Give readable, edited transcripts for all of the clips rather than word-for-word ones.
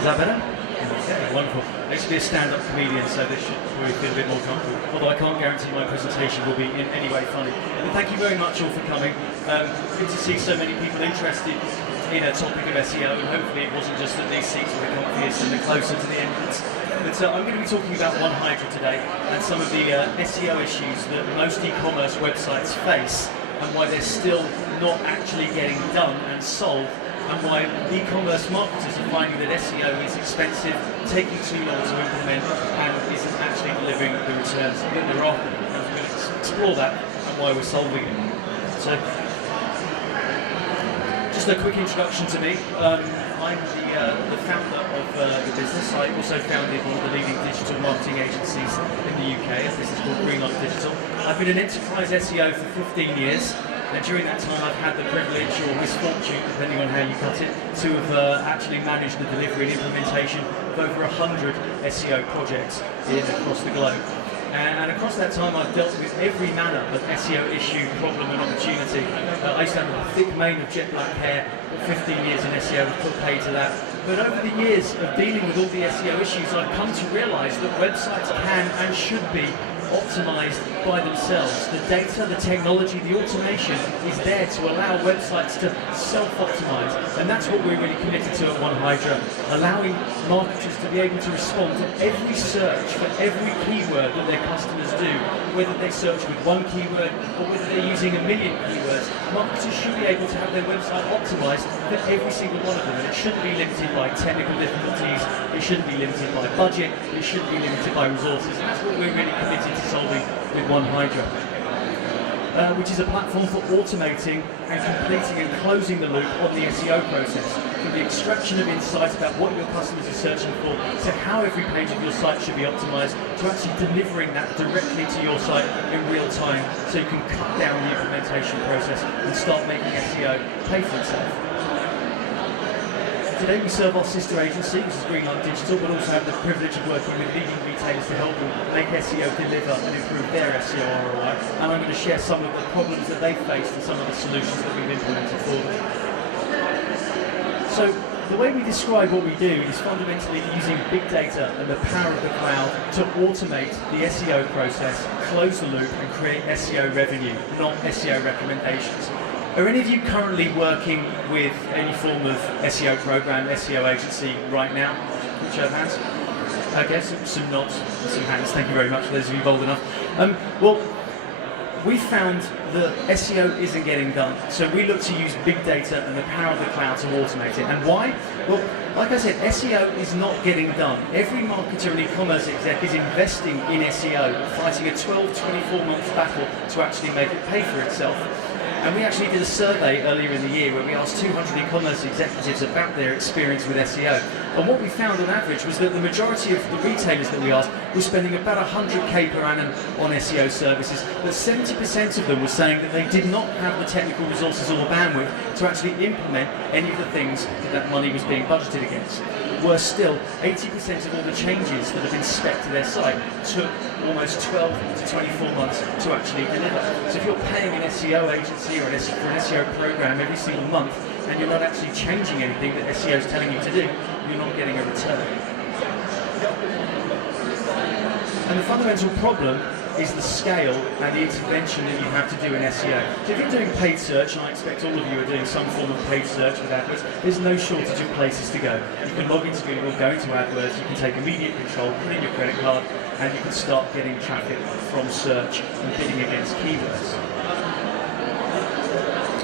Is that better? Okay, wonderful. I used to be a stand-up comedian, so this should probably feel a bit more comfortable. Although I can't guarantee my presentation will be in any way funny. But thank you very much all for coming. Good to see so many people interested in a topic of SEO, and hopefully it wasn't just that these seats were the comfiest and the closer to the entrance. But I'm going to be talking about One Hydra today and some of the SEO issues that most e-commerce websites face, and why they're still not actually getting done and solved, and why e-commerce marketers are finding that SEO is expensive, taking too long to implement, and isn't actually delivering the returns that they're after. And we're going to explore that and why we're solving it. So, just a quick introduction to me. I'm the founder of the business. I also founded one of the leading digital marketing agencies in the UK. This is called Greenlight Digital. I've been an enterprise SEO for 15 years. And during that time, I've had the privilege or misfortune, depending on how you cut it, to have actually managed the delivery and implementation of over 100 SEO projects across the globe. And across that time, I've dealt with every manner of SEO issue, problem and opportunity. I used to have a thick mane of jet black hair, 15 years in SEO, and put pay to that. But over the years of dealing with all the SEO issues, I've come to realise that websites can and should be optimized by themselves. The data, the technology, the automation is there to allow websites to self-optimize, and that's what we're really committed to at One Hydra, allowing marketers to be able to respond to every search for every keyword that their customers do, whether they search with one keyword or whether they're using a million keywords. Marketers should be able to have their website optimized for every single one of them, and it shouldn't be limited by technical difficulties, it shouldn't be limited by budget, it shouldn't be limited by resources, and that's what we're really committed to solving with One Hydra, which is a platform for automating and completing and closing the loop on the SEO process, from the extraction of insights about what your customers are searching for, to how every page of your site should be optimized, to actually delivering that directly to your site in real time, so you can cut down the implementation process and start making SEO pay for itself. Today we serve our sister agency, which is Greenlight Digital, but also have the privilege of working with leading retailers to help them make SEO deliver and improve their SEO ROI. And I'm going to share some of the problems that they faced and some of the solutions that we've implemented for them. So the way we describe what we do is fundamentally using big data and the power of the cloud to automate the SEO process, close the loop and create SEO revenue, not SEO recommendations. Are any of you currently working with any form of SEO program, SEO agency right now? Put your hands. Okay, some nods, some hands. Thank you very much for those of you bold enough. Well, we found that SEO isn't getting done, so we look to use big data and the power of the cloud to automate it. And why? Well, like I said, SEO is not getting done. Every marketer and e-commerce exec is investing in SEO, fighting a 12, 24-month battle to actually make it pay for itself. And we actually did a survey earlier in the year where we asked 200 e-commerce executives about their experience with SEO. And what we found on average was that the majority of the retailers that we asked were spending about 100k per annum on SEO services, but 70% of them were saying that they did not have the technical resources or the bandwidth to actually implement any of the things that money was being budgeted against. Worse still, 80% of all the changes that have been spec'd to their site took almost 12 to 24 months to actually deliver. So if you're paying an SEO agency or for an SEO program every single month and you're not actually changing anything that SEO is telling you to do, you're not getting a return. And the fundamental problem is the scale and the intervention that you have to do in SEO. So if you're doing paid search, and I expect all of you are doing some form of paid search with AdWords, there's no shortage of places to go. You can log into Google, go into AdWords, you can take immediate control, put in your credit card, and you can start getting traffic from search and bidding against keywords.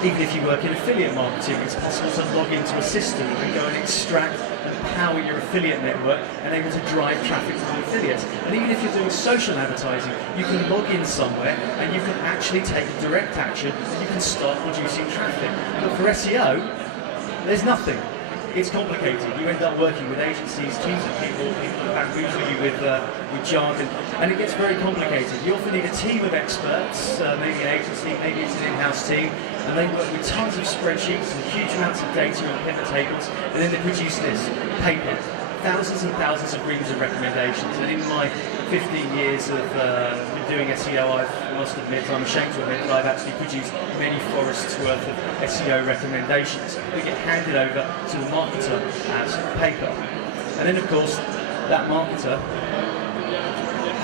Even if you work in affiliate marketing, it's possible to log into a system and go and extract and power your affiliate network and able to drive traffic to the affiliates. And even if you're doing social advertising, you can log in somewhere and you can actually take direct action and you can start producing traffic. But for SEO, there's nothing. It's complicated. You end up working with agencies, teams of people that bamboozle you with jargon, and it gets very complicated. You often need a team of experts, maybe an agency, maybe it's an in-house team, and they work with tons of spreadsheets and huge amounts of data and pivot tables, and then they produce this paper, thousands and thousands of reams of recommendations. And in my 15 years of doing SEO, I must admit, I'm ashamed to admit that I've actually produced many forests worth of SEO recommendations that get handed over to the marketer as paper. And then of course, that marketer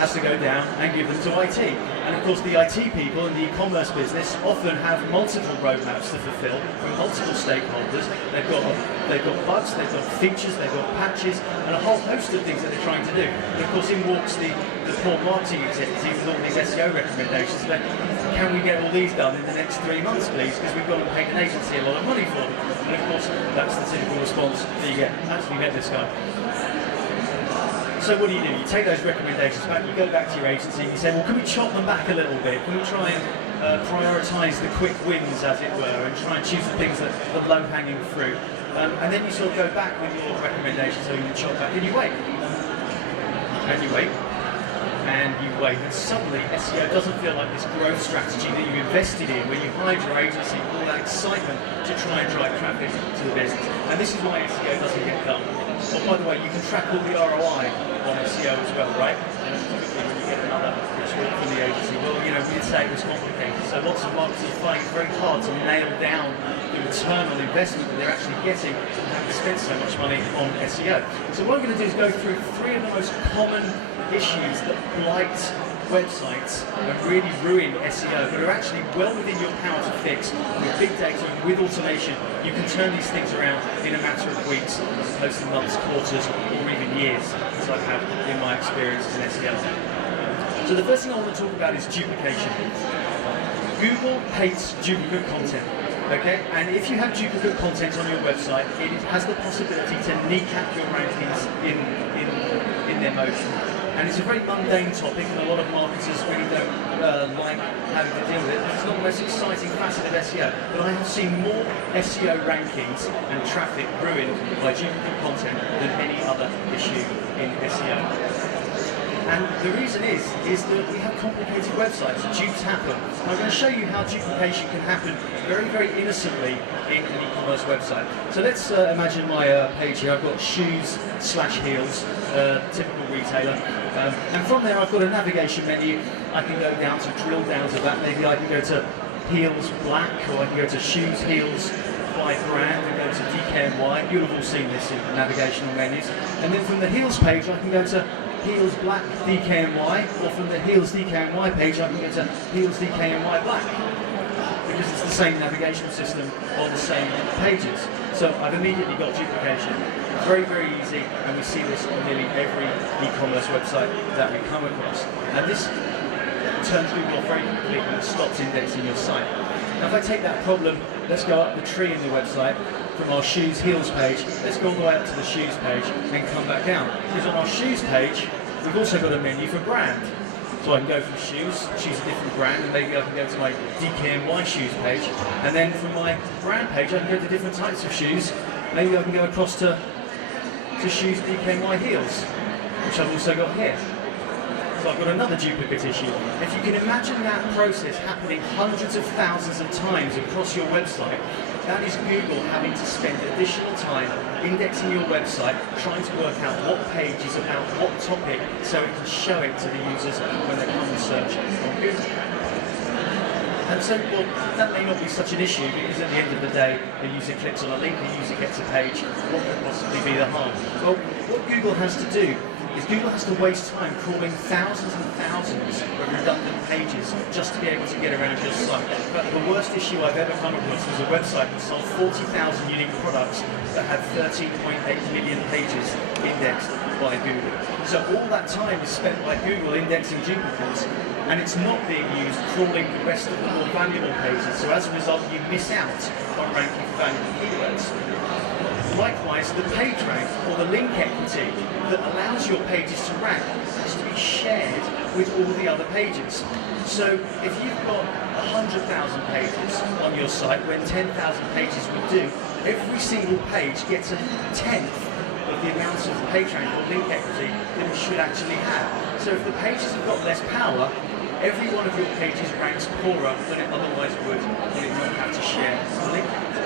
has to go down and give them to IT. And of course the IT people in the e-commerce business often have multiple roadmaps to fulfill from multiple stakeholders. They've got bugs, they've got features, they've got patches, and a whole host of things that they're trying to do. And of course in walks the poor marketing executive with all these SEO recommendations. But can we get all these done in the next 3 months, please? Because we've got to pay an agency a lot of money for them. And of course that's the typical response that you get. Actually, get this guy. So what do? You take those recommendations back, you go back to your agency and you say, well, can we chop them back a little bit? Can we try and prioritise the quick wins, as it were, and try and choose the things that are low-hanging fruit? And then you sort of go back with your recommendations, so you can chop back, and you wait. And you wait. And you wait, and suddenly SEO doesn't feel like this growth strategy that you invested in when you hired your agency, all that excitement to try and drive traffic to the business. And this is why SEO doesn't get done. Oh, by the way, you can track all the ROI on SEO as well, right? And typically when you get another report from the agency, well, you know, we'd say it was complicated. So lots of marketers are finding it very hard to nail down the return on investment that they're actually getting and having spent so much money on SEO. So what I'm going to do is go through 3 of the most common issues that blight websites and really ruin SEO, but are actually well within your power to fix. With big data and with automation, you can turn these things around in a matter of weeks, as opposed to months, quarters, or even years, as I've had in my experience in SEO. So the first thing I want to talk about is duplication. Google hates duplicate content. Okay, and if you have duplicate content on your website, it has the possibility to kneecap your rankings in their motion. And it's a very mundane topic, and a lot of marketers really don't like having to deal with it. It's not the most exciting facet of SEO, but I have seen more SEO rankings and traffic ruined by duplicate content than any other issue in SEO. And the reason is that we have complicated websites. Dupes happen. And I'm going to show you how duplication can happen very, very innocently in an e-commerce website. So let's imagine my page here. I've got shoes/heels, typical retailer. And from there I've got a navigation menu. I can go down to drill down to that. Maybe I can go to heels black, or I can go to shoes heels by brand and go to DKNY. You'll have all seen this in the navigational menus. And then from the heels page I can go to heels black DKNY, or from the heels DKNY page I can go to heels DKNY black, because it's the same navigation system on the same pages. So I've immediately got duplication. Very, very easy, and we see this on nearly every e-commerce website that we come across. And this turns Google off very quickly and stops indexing your site. Now if I take that problem, let's go up the tree in the website from our shoes heels page, let's go all the way up to the shoes page and come back down. Because on our shoes page, we've also got a menu for brand. So I can go from shoes, choose a different brand, and maybe I can go to my DKNY shoes page, and then from my brand page I can go to different types of shoes. Maybe I can go across to shoes DKNY heels, which I've also got here. So I've got another duplicate issue. If you can imagine that process happening hundreds of thousands of times across your website, that is Google having to spend additional time indexing your website, trying to work out what page is about what topic, so it can show it to the users when they come and search on Google. And so, well, that may not be such an issue, because at the end of the day, the user clicks on a link, the user gets a page. What could possibly be the harm? Well, what Google has to do is Google has to waste time crawling thousands and thousands of redundant pages just to be able to get around your site. But the worst issue I've ever come across was a website that sold 40,000 unique products that had 13.8 million pages indexed by Google. So all that time is spent by Google indexing duplicates, and it's not being used crawling the rest of the more valuable pages. So as a result, you miss out on ranking for valuable keywords. Likewise, the page rank, or the link equity that allows your pages to rank, has to be shared with all the other pages. So if you've got 100,000 pages on your site, when 10,000 pages would do, every single page gets a tenth of the amount of page rank or link equity that it should actually have. So if the pages have got less power, every one of your pages ranks poorer than it otherwise would when it don't have to share the link equity.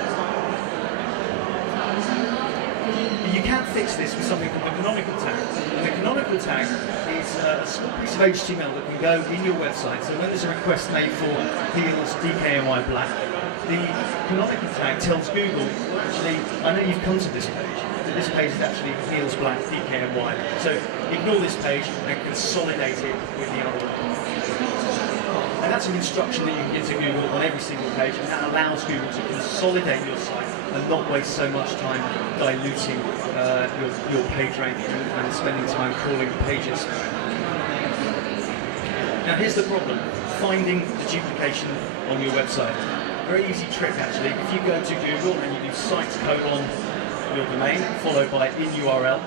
You can fix this with something called the canonical tag. And the canonical tag is a small piece of HTML that can go in your website. So when there's a request made for heels DKNY black, the canonical tag tells Google, actually, I know you've come to this page, this page is actually Heels Black DKNY. So ignore this page and consolidate it with the other one. And that's an instruction that you can give to Google on every single page, and that allows Google to consolidate your site and not waste so much time diluting your page rank and spending time crawling pages. Now here's the problem, finding the duplication on your website. Very easy trick actually. If you go to Google and you do site colon your domain followed by in URL,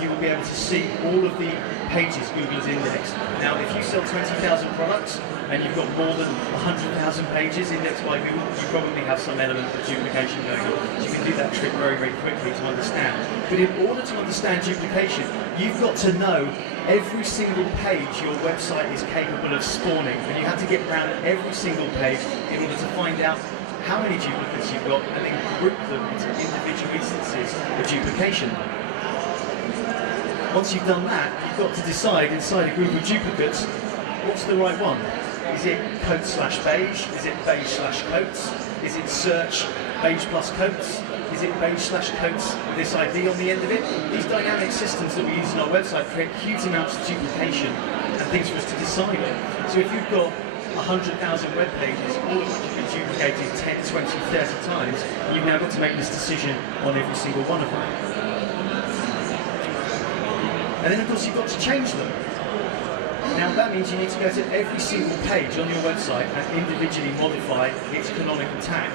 you will be able to see all of the pages Google has indexed. Now if you sell 20,000 products and you've got more than 100,000 pages indexed by Google, you probably have some element of duplication going on. So you can do that trick very, very quickly to understand. But in order to understand duplication, you've got to know every single page your website is capable of spawning, and you have to get around every single page in order to find out how many duplicates you've got and then group them into individual instances of duplication. Once you've done that, you've got to decide inside a group of duplicates, what's the right one? Is it coat/beige? Is it beige/coats? Is it search beige plus coats? Is it beige/coats with this ID on the end of it? These dynamic systems that we use on our website create huge amounts of duplication and things for us to decide on. So if you've got 100,000 web pages, all of which have been duplicated 10, 20, 30 times, you've now got to make this decision on every single one of them. And then of course you've got to change them. Now that means you need to go to every single page on your website and individually modify its canonical tag.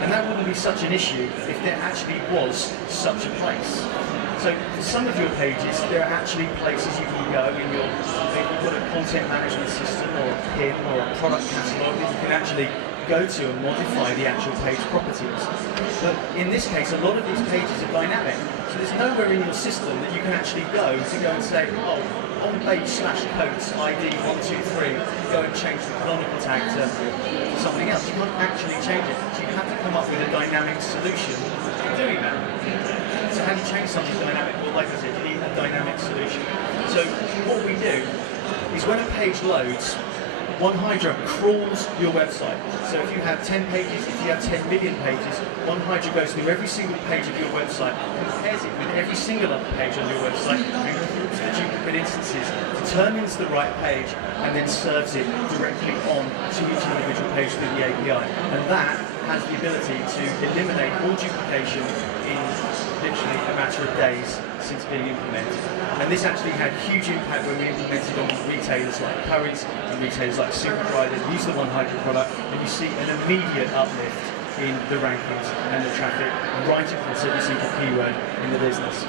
And that wouldn't be such an issue if there actually was such a place. So for some of your pages, there are actually places you can go in your, maybe you've got a content management system or a PIN or a product catalog that you can actually go to and modify the actual page properties. But in this case, a lot of these pages are dynamic. So there's nowhere in your system that you can actually go and say, oh, on beige/coats ID 123, go and change the canonical tag to something else. You can't actually change it. So you have to come up with a dynamic solution for doing that. So how do you change something dynamic? Well, like I said, you need a dynamic solution. So what we do is when a page loads, One Hydra crawls your website. So if you have 10 pages, if you have 10 million pages, One Hydra goes through every single page of your website, compares it with every single other page on your website, and groups the duplicate instances, determines the right page, and then serves it directly on to each individual page through the API. And that has the ability to eliminate all duplication in literally a matter of days since being implemented. And this actually had huge impact when we implemented on retailers like Cowan and retailers like Superdry that use the One Hydra product, and you see an immediate uplift in the rankings and the traffic right across every single keyword in the business.